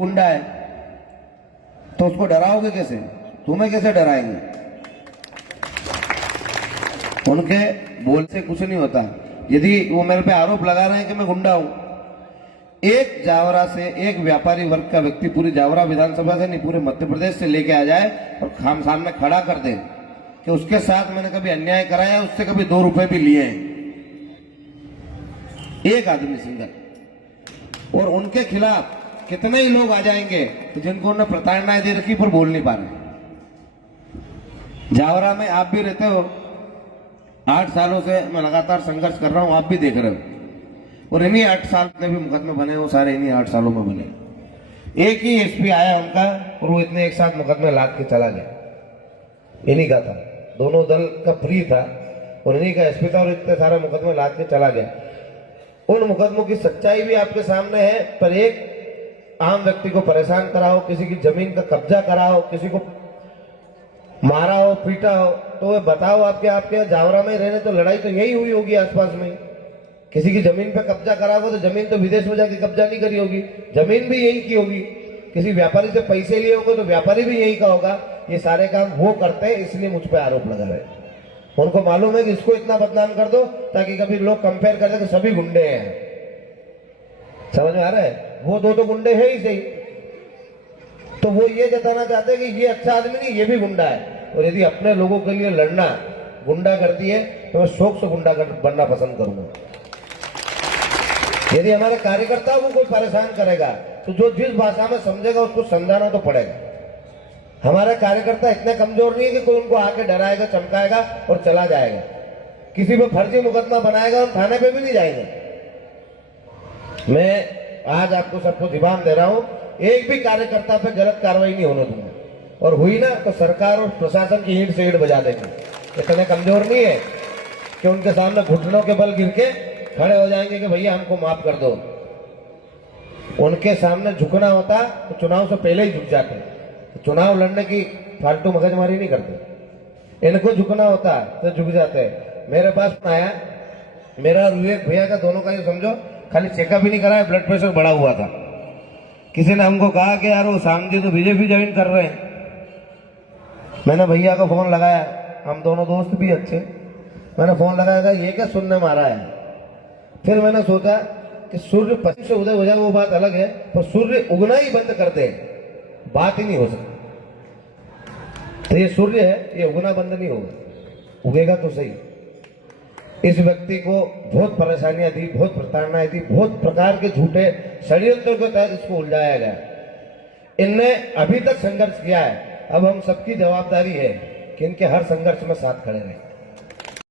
गुंडा है तो उसको डराओगे कैसे? तुम्हें कैसे डराएंगे? उनके बोल से कुछ नहीं होता। यदि वो मेरे पे आरोप लगा रहे हैं कि मैं गुंडा हूं, एक जावरा से एक व्यापारी वर्ग का व्यक्ति पूरी जावरा विधानसभा से नहीं, पूरे मध्य प्रदेश से लेके आ जाए और खाम सामने खड़ा कर दे कि उसके साथ मैंने कभी अन्याय कराया, उससे कभी 2 रुपए भी लिए हैं, एक आदमी सिंगल। और उनके खिलाफ कितने ही लोग आ जाएंगे तो जिनको उन्होंने प्रताड़नाएं दे रखी पर बोल नहीं पा रहे। जावरा में आप भी रहते हो, 8 सालों से मैं लगातार संघर्ष कर रहा हूं, आप भी देख रहे हो। और इन्हीं 8 साल में भी मुकदमे बने, वो सारे इन्हीं 8 सालों में बने। एक ही एसपी आया उनका और वो इतने एक साथ मुकदमे लाद के चला गया। इन्हीं का था, दोनों दल का फ्री था और इन्हीं का एसपी था और इतने सारे मुकदमे लाद के चला गया। उन मुकदमों की सच्चाई भी आपके सामने है। पर एक आम व्यक्ति को परेशान कराओ, किसी की जमीन का कब्जा कराओ, किसी को मारा हो, पीटा हो, तो वे बताओ आपके जावरा में रहने तो लड़ाई तो यही हुई होगी आसपास में। किसी की जमीन पे कब्जा कराओगे तो जमीन तो विदेश में जाके कब्जा नहीं करी होगी, जमीन भी यही की होगी। किसी व्यापारी से पैसे लिए होंगे तो व्यापारी भी यही का होगा। ये सारे काम वो करते हैं, इसलिए मुझ पर आरोप लगा रहे हैं। उनको मालूम है कि इसको इतना बदनाम कर दो ताकि कभी लोग कंपेयर कर दे कि सभी गुंडे हैं। समझ में आ रहा है? वो दो तो गुंडे हैं ही सही, तो वो ये जताना चाहते हैं कि ये अच्छा आदमी नहीं, ये भी गुंडा है। और यदि अपने लोगों के लिए लड़ना गुंडा करती है तो मैं शौक से गुंडा बनना पसंद करूंगा। यदि हमारे कार्यकर्ताओं को कोई परेशान करेगा तो जो जिस भाषा में समझेगा उसको समझाना तो पड़ेगा। हमारे कार्यकर्ता इतने कमजोर नहीं है कि कोई उनको आके डराएगा, चमकाएगा और चला जाएगा। किसी पे फर्जी मुकदमा बनाएगा और थाने पे भी नहीं जाएंगे। मैं आज आपको सबको दिवान दे रहा हूं, एक भी कार्यकर्ता पे गलत कार्रवाई नहीं होने दूंगा, और हुई ना तो सरकार और प्रशासन की ईंट से ईंट बजा देंगे। इतने कमजोर नहीं है कि उनके सामने घुटनों के बल गिर के खड़े हो जाएंगे कि भैया हमको माफ कर दो। उनके सामने झुकना होता तो चुनाव से पहले ही झुक जाते। चुनाव लड़ने की फालतू मगजमारी नहीं करते। इनको झुकना होता तो झुक जाते। मेरे पास आया, मेरा और विवेक भैया का दोनों का ये समझो खाली चेकअप ही नहीं कराया, ब्लड प्रेशर बढ़ा हुआ था। किसी ने हमको कहा कि यार वो सामजी तो बीजेपी ज्वाइन कर रहे हैं। मैंने भैया को फोन लगाया, हम दोनों दोस्त भी अच्छे, मैंने फोन लगाया था ये क्या सुनने मारा है। फिर मैंने सोचा कि सूर्य पश्चिम से उदय हो जाए वो बात अलग है, पर सूर्य उगना ही बंद कर दे बात ही नहीं हो सकती। तो ये सूर्य है, ये उगना बंद नहीं होगा, उगेगा तो सही। इस व्यक्ति को बहुत परेशानियां दी, बहुत प्रताड़नाएं दी, बहुत प्रकार के झूठे षड्यंत्रों के तहत इसको उलझाया गया। इनने अभी तक संघर्ष किया है। अब हम सबकी जवाबदारी है कि इनके हर संघर्ष में साथ खड़े रहें।